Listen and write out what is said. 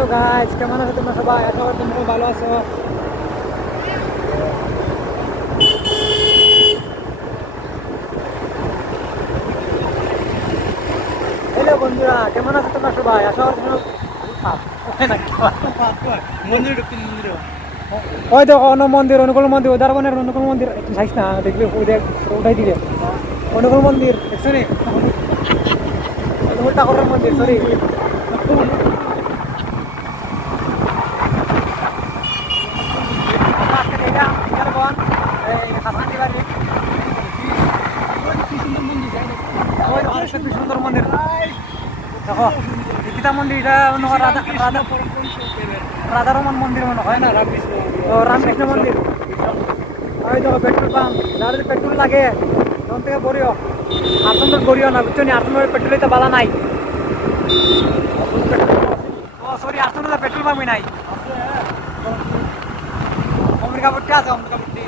Hello guys, কেমন আছো তোমরা সবাই? আশা করি তোমরা ভালো আছো। হ্যালো বন্ধুরা, কেমন আছো তোমরা সবাই? আশা করি তোমরা ওই দেখো অন্য মন্দির, অনুকূল মন্দির, উদারবনের অনুকূল মন্দির। একটু যাইস না, দেখবি ওই দেখ ওটাই দিবে অনুকূল মন্দির, দেখছো নি? অনুকূল ঠাকুরের মন্দির, সরি। সুন্দর মন্দির দেখো, গীতা মন্দির, এটা মনে হয় রাধারমন মন্দির মনে হয় না, রামকৃষ্ণ মন্দির। ওই দেখো পেট্রোল পাম্প, যাদের পেট্রোল লাগে তখন থেকে বড়িও আটন্দর গড়িও না, বুঝছো নি? আটন্দর পেট্রোল তো বালা নাই। ও সরি, আটন্দর পেট্রোল পাম্পই নাই। অমৃকাপুরটি আছে, অমৃকাপুরটি।